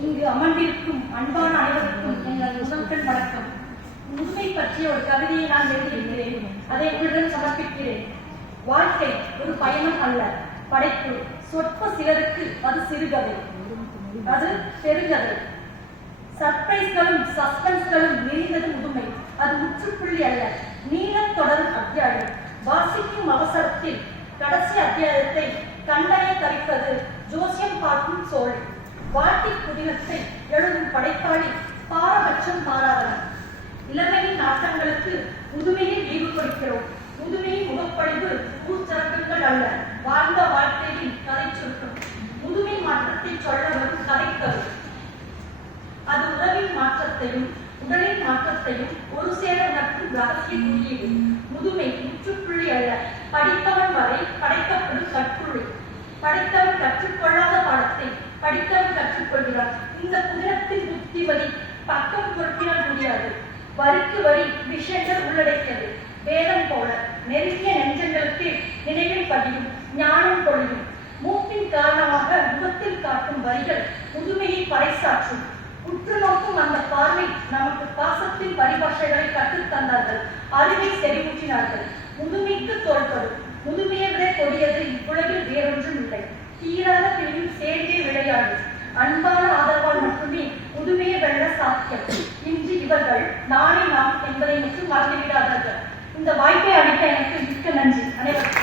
இங்கு அமர்ந்திருக்கும் அன்பான அனைவருக்கும் எங்கள் முதற்கண் வணக்கம். முதுமை பற்றிய ஒரு கவிதையை நான் எழுதியிருக்கிறேன். அதை உங்களிடம் சமர்ப்பிக்கிறேன். வாழ்க்கை ஒரு பயணம் அல்ல படைப்பு. சொற்ப சிலருக்கு அது சிறுகதை. அது பெருகதை. சர்ப்ரைஸ்களும் சஸ்பென்ஸ்களும் நிறைந்தது முதுமை அது முற்றுப்புள்ளி அல்ல நீளம் தொடரும் அத்தியாயம். வாசிக்கும் அவசரத்தில் கடைசி அத்தியாயத்தை கண்டனை தரிப்பது காக்கும் சோழி வாழ்க்கை புதினத்தை எழுதும் படைப்பாளி பாரபட்சம் பாராதவன். இளமையின் நாட்டங்களுக்கு முதுமையை ஈவு கொடுக்கிறோம். முதுமையின் முகப்பழிவு ஊர்ச்சரக்குகள் அல்ல. வாழ்ந்த வாழ்க்கையின் கதை சுருக்கம் முதுமை மாற்றத்தை சொல்ல வரும் கதைக்கரு. அது உறவின் மாற்றத்தையும் உடலின் மாற்றத்தையும் ஒரு சேர உணர்த்தும் ரகசிய குறியீடு. முதுமை முற்றுப்புள்ளி அல்ல படித்தவன் வரை படைக்கப்படும் கற்புள்ளி படித்தவன் கற்றுக்கொள்ளாத பாடத்தை படித்தவன் கற்றுக்கொள்கிறான். இந்த புதினத்தின் புத்திவதி பக்கம் பொறுப்பினால் முடியாது. வரிக்கு வரி விஷயங்கள் உள்ளடக்கியது. வேதம் போல நெருங்கிய நெஞ்சங்களுக்கு நினைவில் பதியும் ஞானம் பொழியும். மூப்பின் காரணமாக முகத்தில் காட்டும் வரிகள் முதுமையை பறைசாற்றும். உற்று நோக்கும் அந்த பார்வை நமக்கு பாசத்தின் பரிபாஷைகளை கற்றுத் தந்தார்கள். அறிவை செறிவூற்றினார்கள் முதுமைக்கு தோற்பது முதுமையை விட கொடியது இவ்வுலகில் வேறொன்றும் தீராத பிரிவில் சேர்க்கை விளையாடு அன்பான ஆதரவால் மட்டுமே புதுமையை வெல்ல சாத்தியம். இன்று இவர்கள் நாளை நாம் என்பதை மட்டும் மறந்துவிடாதார்கள். இந்த வாய்ப்பை அளித்த எனக்கு மிக்க நன்றி. அனைவரும்